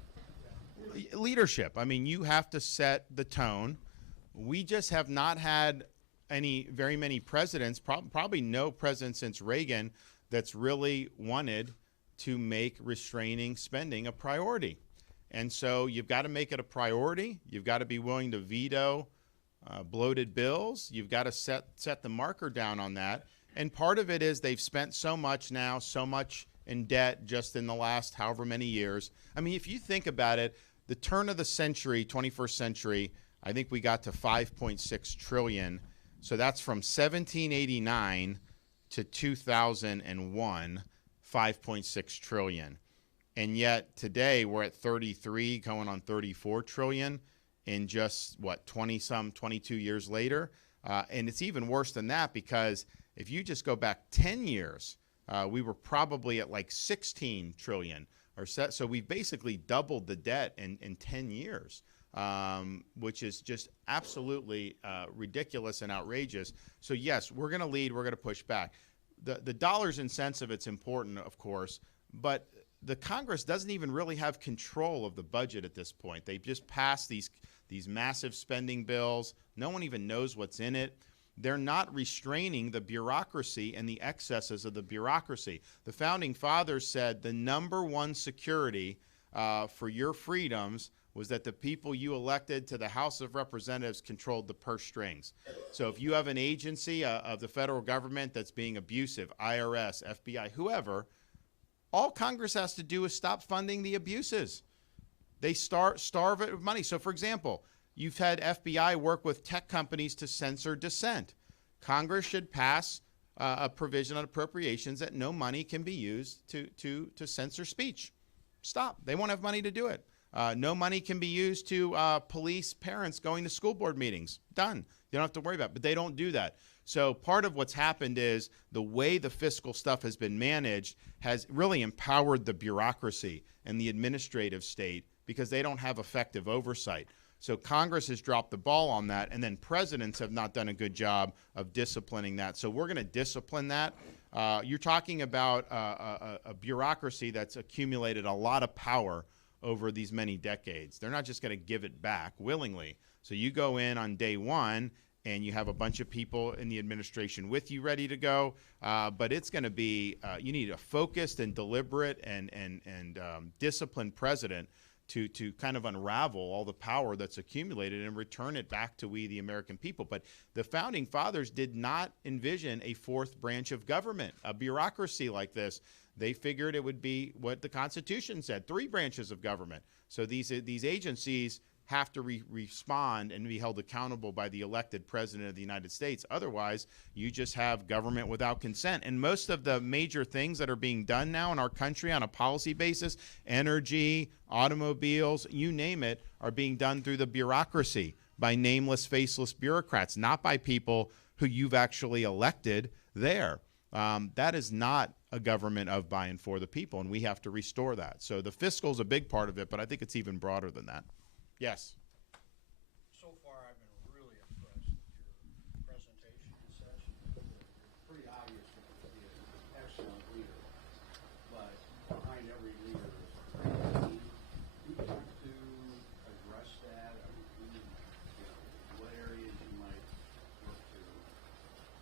Leadership. You have to set the tone. We just have not had very many presidents, probably no president since Reagan, that's really wanted to make restraining spending a priority. And so you've got to make it a priority. You've got to be willing to veto bloated bills. You've got to set the marker down on that. And part of it is they've spent so much in debt just in the last however many years. If you think about it, the turn of the century, 21st century, I think we got to 5.6 trillion. So that's from 1789 to 2001, 5.6 trillion. And yet today we're at 33, going on 34 trillion in just, 22 years later? And it's even worse than that, because if you just go back 10 years, we were probably at like 16 trillion or so. So we've basically doubled the debt in 10 years, which is just absolutely ridiculous and outrageous. So yes, we're going to lead. We're going to push back. The dollars and cents of it's important, of course, but the Congress doesn't even really have control of the budget at this point. They've just passed these massive spending bills. No one even knows what's in it. They're not restraining the bureaucracy and the excesses of the bureaucracy. The Founding Fathers said the number one security for your freedoms was that the people you elected to the House of Representatives controlled the purse strings. So if you have an agency of the federal government that's being abusive, IRS, FBI, whoever, all Congress has to do is stop funding the abuses. They starve it of money. So, for example, you've had FBI work with tech companies to censor dissent. Congress should pass a provision on appropriations that no money can be used to censor speech. Stop. They won't have money to do it. No money can be used to police parents going to school board meetings. Done. You don't have to worry about it. But they don't do that. So part of what's happened is the way the fiscal stuff has been managed has really empowered the bureaucracy and the administrative state because they don't have effective oversight. So Congress has dropped the ball on that, and then presidents have not done a good job of disciplining that. So we're going to discipline that. You're talking about a bureaucracy that's accumulated a lot of power over these many decades. They're not just going to give it back willingly. So you go in on day one, and you have a bunch of people in the administration with you ready to go. But it's going to be, you need a focused and deliberate and disciplined president to kind of unravel all the power that's accumulated and return it back to we, the American people. But the founding fathers did not envision a fourth branch of government, a bureaucracy like this. They figured it would be what the Constitution said, 3 branches of government. So these agencies have to respond and be held accountable by the elected president of the United States. Otherwise, you just have government without consent. And most of the major things that are being done now in our country on a policy basis, energy, automobiles, you name it, are being done through the bureaucracy by nameless, faceless bureaucrats, not by people who you've actually elected there. That is not a government of, by, and for the people, and we have to restore that. So the fiscal is a big part of it, but I think it's even broader than that. Yes. So far, I've been really impressed with your presentation and session. It's pretty obvious that you'll be an excellent leader, but behind every leader is a great team. You'd like to address that? I mean, what areas you might look to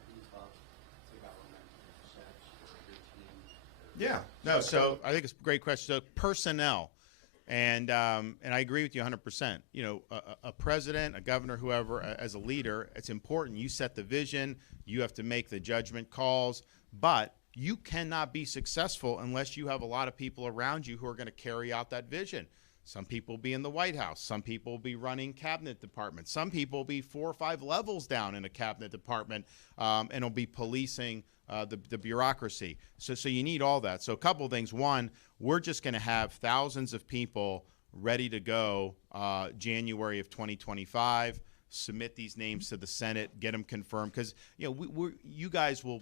beef up the government sets for a good team? Yeah. No, so I think it's a great question. So personnel. And I agree with you 100%. You know, a president, a governor, whoever, as a leader, it's important. You set the vision. You have to make the judgment calls. But you cannot be successful unless you have a lot of people around you who are going to carry out that vision. Some people will be in the White House. Some people will be running cabinet departments. Some people will be 4 or 5 levels down in a cabinet department and will be policing the bureaucracy. So you need all that. So a couple of things. One, we're just going to have thousands of people ready to go January of 2025. Submit these names to the Senate, get them confirmed, because you guys will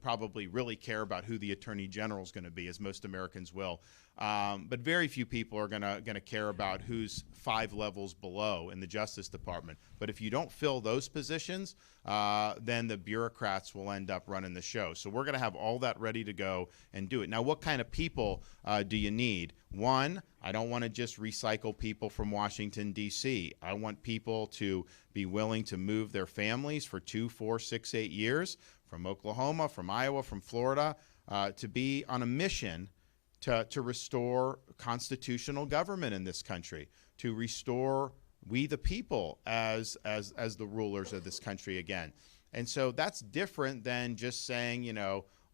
probably really care about who the Attorney General is going to be, as most Americans will. But very few people are going to care about who's 5 levels below in the Justice Department. But if you don't fill those positions, then the bureaucrats will end up running the show. So we're going to have all that ready to go and do it. Now, what kind of people do you need? One, I don't want to just recycle people from Washington, D.C. I want people to be willing to move their families for 2, 4, 6, 8 years from Oklahoma, from Iowa, from Florida, to be on a mission to restore constitutional government in this country, to restore we the people as the rulers of this country again. And so that's different than just saying,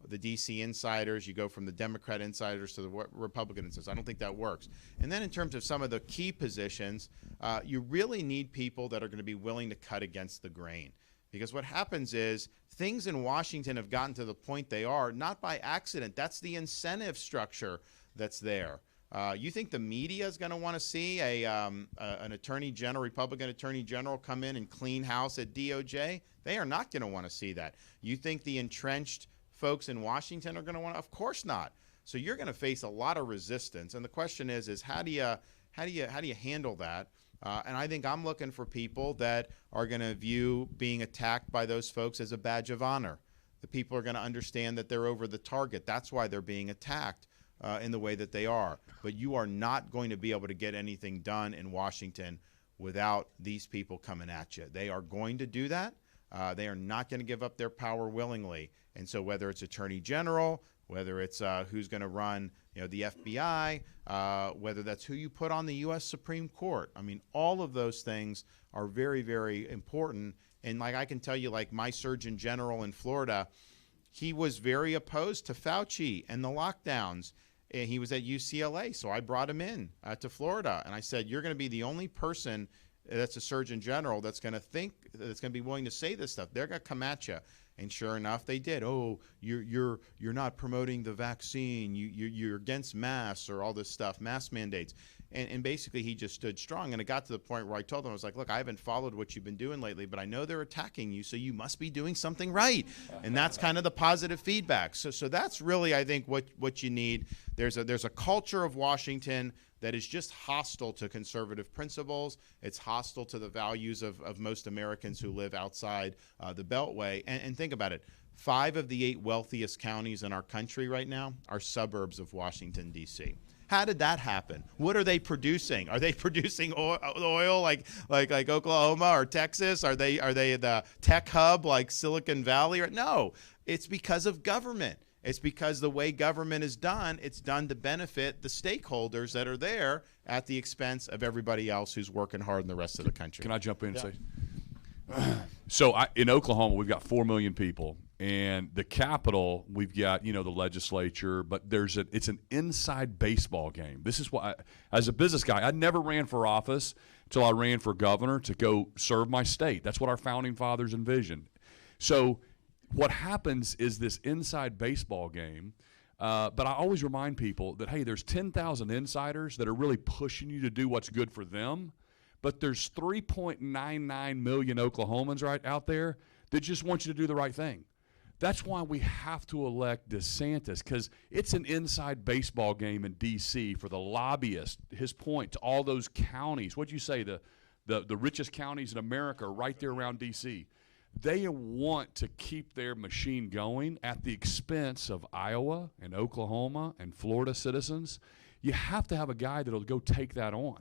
the D.C. insiders, you go from the Democrat insiders to the Republican insiders. I don't think that works. And then in terms of some of the key positions, you really need people that are going to be willing to cut against the grain. Because what happens is things in Washington have gotten to the point they are, not by accident. That's the incentive structure that's there. You think the media is going to want to see an attorney general, Republican attorney general, come in and clean house at DOJ? They are not going to want to see that. You think the entrenched folks in Washington are going to want to? Of course not. So you're going to face a lot of resistance. And the question is how do you handle that? And I think I'm looking for people that are going to view being attacked by those folks as a badge of honor. The people are going to understand that they're over the target. That's why they're being attacked in the way that they are. But you are not going to be able to get anything done in Washington without these people coming at you. They are going to do that. They are not going to give up their power willingly. And so whether it's Attorney General, whether it's who's going to run the FBI, whether that's who you put on the U.S. Supreme Court. I mean, all of those things are very, very important. And I can tell you, my Surgeon General in Florida, he was very opposed to Fauci and the lockdowns. And he was at UCLA, so I brought him in to Florida. And I said, you're going to be the only person that's a Surgeon General that's going to be willing to say this stuff. They're going to come at you. And sure enough, they did. Oh, you're not promoting the vaccine. You're against masks or all this stuff, mask mandates. And basically, he just stood strong. And it got to the point where I told him, I was like, look, I haven't followed what you've been doing lately, but I know they're attacking you, so you must be doing something right. And that's kind of the positive feedback. So that's really, I think, what you need. There's a culture of Washington that is just hostile to conservative principles. It's hostile to the values of most Americans who live outside the Beltway. And think about it. 5 of the 8 wealthiest counties in our country right now are suburbs of Washington, D.C. How did that happen? What are they producing? Are they producing oil like Oklahoma or Texas? Are they the tech hub like Silicon Valley? No, it's because of government. It's because the way government is done, it's done to benefit the stakeholders that are there at the expense of everybody else who's working hard in the rest of the country. Can I jump in and say? So in Oklahoma, we've got 4 million people. And the Capitol, we've got, the legislature, but it's an inside baseball game. This is why, as a business guy, I never ran for office until I ran for governor to go serve my state. That's what our founding fathers envisioned. So what happens is this inside baseball game, but I always remind people that, hey, there's 10,000 insiders that are really pushing you to do what's good for them, but there's 3.99 million Oklahomans right out there that just want you to do the right thing. That's why we have to elect DeSantis, because it's an inside baseball game in D.C. for the lobbyist. His point to all those counties, what'd you say, the richest counties in America are right there around D.C. They want to keep their machine going at the expense of Iowa and Oklahoma and Florida citizens. You have to have a guy that'll go take that on.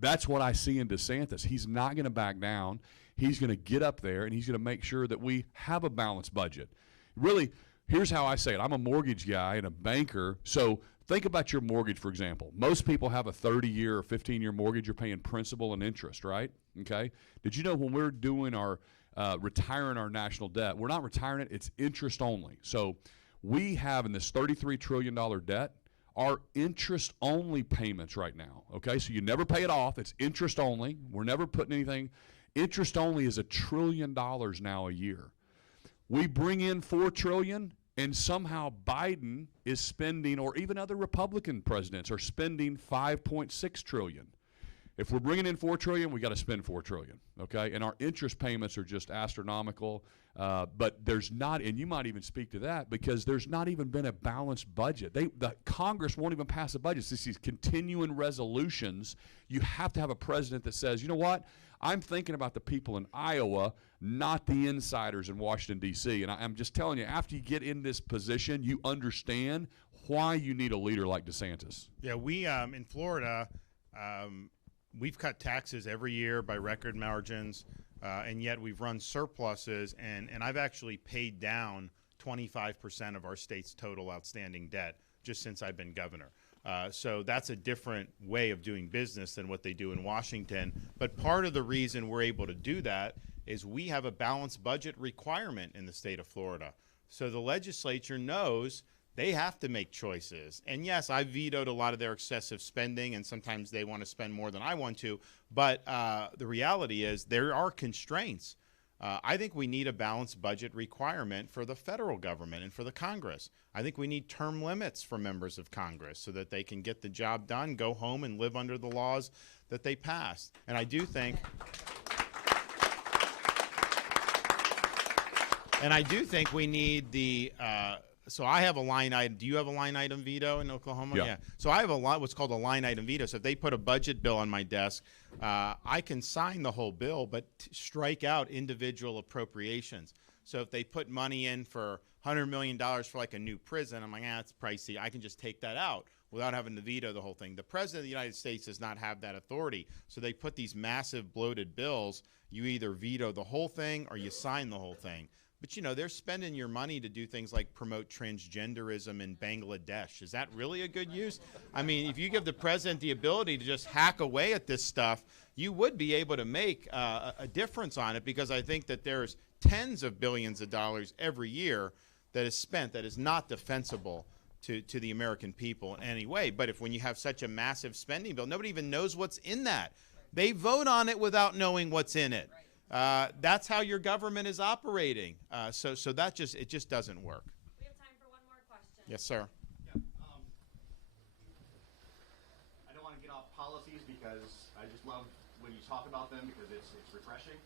That's what I see in DeSantis. He's not going to back down. He's going to get up there, and he's going to make sure that we have a balanced budget. Really, here's how I say it. I'm a mortgage guy and a banker, so think about your mortgage, for example. Most people have a 30-year or 15-year mortgage. You're paying principal and interest, right? Okay. Did you know when we're doing our retiring our national debt, we're not retiring it, it's interest only. So we have in this $33 trillion debt, our interest-only payments right now, okay? So you never pay it off. It's interest only. We're never putting anything. Interest only is $1 trillion now a year. We bring in $4 trillion, and somehow Biden is spending, or even other Republican presidents are spending $5.6 trillion. If we're bringing in $4 trillion, we got to spend $4 trillion, okay? And our interest payments are just astronomical. But there's not, and you might even speak to that, because there's not even been a balanced budget. The Congress won't even pass a budget. It's these continuing resolutions. You have to have a president that says, you know what? I'm thinking about the people in Iowa, not the insiders in Washington, D.C. And I'm just telling you, after you get in this position, you understand why you need a leader like DeSantis. Yeah, we in Florida, we've cut taxes every year by record margins, and yet we've run surpluses, and I've actually paid down 25% of our state's total outstanding debt just since I've been governor. So that's a different way of doing business than what they do in Washington. But part of the reason we're able to do that is we have a balanced budget requirement in the state of Florida. So the legislature knows they have to make choices. And yes, I vetoed a lot of their excessive spending, and sometimes they want to spend more than I want to. But the reality is there are constraints. I think we need a balanced budget requirement for the federal government and for the Congress. I think we need term limits for members of Congress so that they can get the job done, go home, and live under the laws that they passed. And I do think we need the so I have a line item. Do you have a line item veto in Oklahoma? Yeah. So I have what's called a line item veto. So if they put a budget bill on my desk, I can sign the whole bill, but strike out individual appropriations. So if they put money in for $100 million for like a new prison, I'm like, it's pricey. I can just take that out without having to veto the whole thing. The president of the United States does not have that authority. So they put these massive bloated bills. You either veto the whole thing or you sign the whole thing. But, they're spending your money to do things like promote transgenderism in Bangladesh. Is that really a good use? I mean, if you give the president the ability to just hack away at this stuff, you would be able to make a difference on it, because I think that there's tens of billions of dollars every year that is spent that is not defensible to the American people in any way. But when you have such a massive spending bill, nobody even knows what's in that. They vote on it without knowing what's in it. That's how your government is operating. So that it just doesn't work. We have time for one more question. Yes, sir. I don't want to get off policies because I just love when you talk about them because it's refreshing.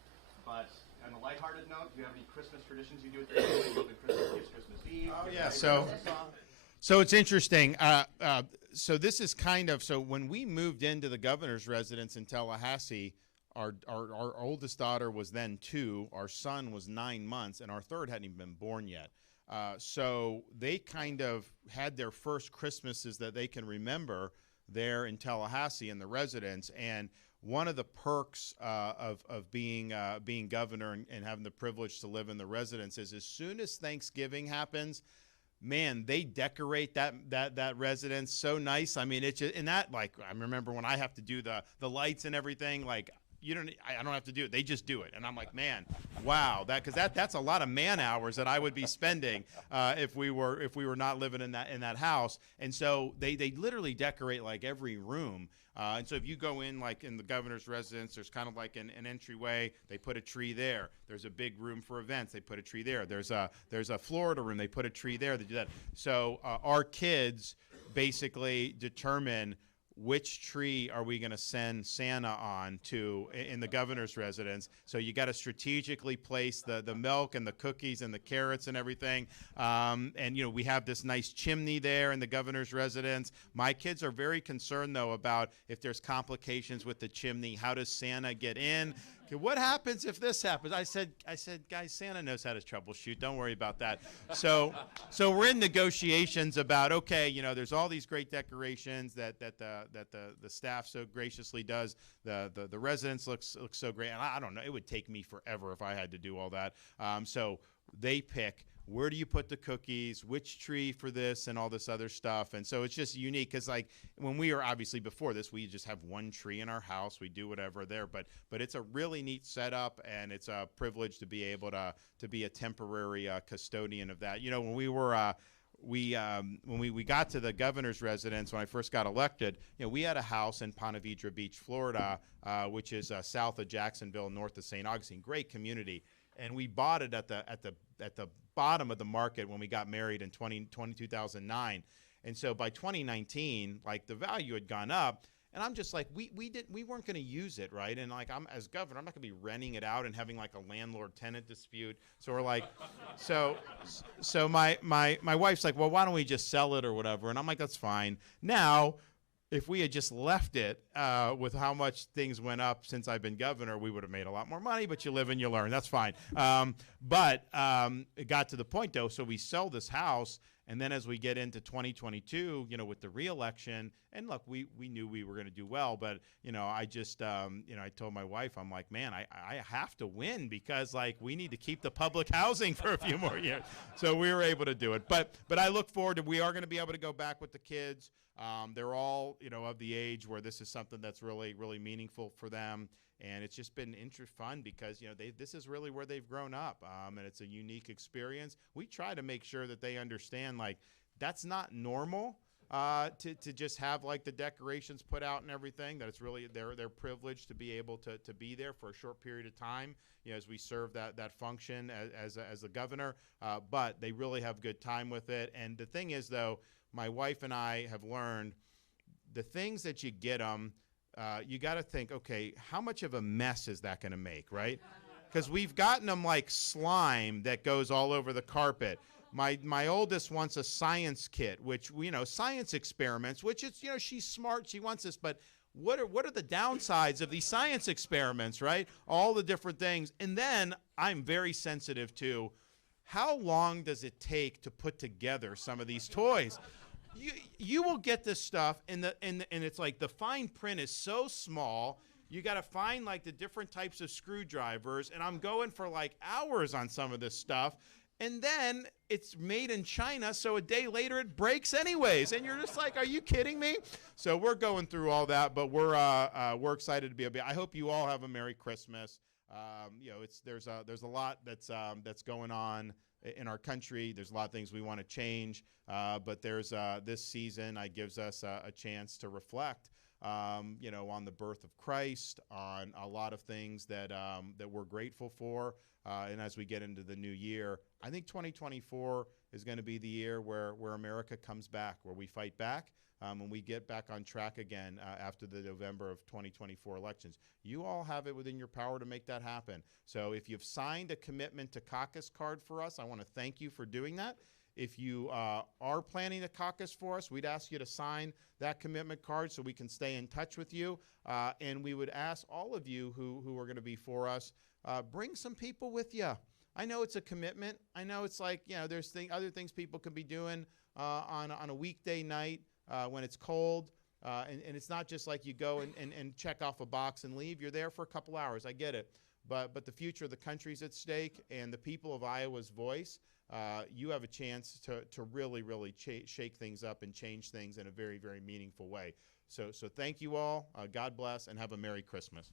But on a lighthearted note, do you have any Christmas traditions you do at the family? You love the Christmas gifts, Christmas Eve? Oh, yeah. So it's interesting. So this is kind of, so when we moved into the governor's residence in Tallahassee, our oldest daughter was then 2, our son was 9 months, and our third hadn't even been born yet. So they kind of had their first Christmases that they can remember there in Tallahassee in the residence. And one of the perks of being governor and having the privilege to live in the residence is as soon as Thanksgiving happens, man, they decorate that residence so nice. I mean, it's just, and that, like, I remember when I have to do the lights and everything, like, I don't have to do it. They just do it. And I'm like, man, wow, that's a lot of man hours that I would be spending if we were not living in that house. And so they literally decorate like every room. And so if you go in, like in the governor's residence, there's kind of like an entryway. They put a tree there. There's a big room for events. They put a tree there. There's a Florida room. They put a tree there. They do that. So our kids basically determine which tree are we going to send Santa on to in the governor's residence. So you got to strategically place the milk and the cookies and the carrots and everything. And, we have this nice chimney there in the governor's residence. My kids are very concerned, though, about if there's complications with the chimney. How does Santa get in? Okay, what happens if this happens? I said, guys, Santa knows how to troubleshoot. Don't worry about that. So we're in negotiations about, okay, there's all these great decorations that the staff so graciously does. The residence looks so great, and I don't know. It would take me forever if I had to do all that. So they pick. Where do you put the cookies, which tree for this, and all this other stuff. And so it's just unique because, like, when we were obviously before this, we just have one tree in our house. We do whatever there, but it's a really neat setup, and it's a privilege to be able to be a temporary custodian of that. When we were when we got to the governor's residence when I first got elected, we had a house in Ponte Vedra Beach, Florida, which is south of Jacksonville, north of St. Augustine. Great community. And we bought it at the bottom of the market when we got married in 2009. And so by 2019, like, the value had gone up, and I'm just like, we weren't going to use it, right? And like, I'm as governor, I'm not going to be renting it out and having like a landlord-tenant dispute. So we're like, so my wife's like, well, why don't we just sell it or whatever? And I'm like, that's fine. Now, if we had just left it with how much things went up since I've been governor, we would have made a lot more money, but you live and you learn. That's fine. But it got to the point, though, so we sell this house, and then as we get into 2022, with the re-election, and look, we knew we were going to do well, but, I just, I told my wife, I'm like, man, I have to win because, like, we need to keep the public housing for a few more years. So we were able to do it. But I look forward to, we are going to be able to go back with the kids. They're all, of the age where this is something that's really, really meaningful for them. And it's just been fun because, this is really where they've grown up. And it's a unique experience. We try to make sure that they understand, like, that's not normal to just have, like, the decorations put out and everything, that it's really their privilege to be able to be there for a short period of time, as we serve that function as a governor. But they really have good time with it. And the thing is, though, my wife and I have learned the things that you get them, you got to think, okay, how much of a mess is that going to make, right? Because we've gotten them like slime that goes all over the carpet. My oldest wants a science kit, which, science experiments, which is, she's smart, she wants this, but what are the downsides of these science experiments, right? All the different things. And then I'm very sensitive to how long does it take to put together some of these toys? You will get this stuff, and it's like the fine print is so small. You got to find, like, the different types of screwdrivers, and I'm going for like hours on some of this stuff. And then it's made in China, so a day later it breaks anyways. And you're just like, are you kidding me? So we're going through all that, but we're excited to be able. I hope you all have a Merry Christmas. There's a lot that's going on in our country. There's a lot of things we want to change, but there's this season gives us a chance to reflect on the birth of Christ, on a lot of things that we're grateful for. And as we get into the new year, I think 2024 is going to be the year where America comes back, where we fight back, and we get back on track again after the November of 2024 elections. You all have it within your power to make that happen. So if you've signed a commitment to caucus card for us, I want to thank you for doing that. If you are planning to caucus for us, we'd ask you to sign that commitment card so we can stay in touch with you. And we would ask all of you who are going to be for us, bring some people with you. I know it's a commitment. I know it's like, there's other things people can be doing on a weekday night when it's cold. And it's not just like you go and check off a box and leave. You're there for a couple hours. I get it. But the future of the country's at stake, and the people of Iowa's voice, you have a chance to really, really shake things up and change things in a very, very meaningful way. So thank you all. God bless, and have a Merry Christmas.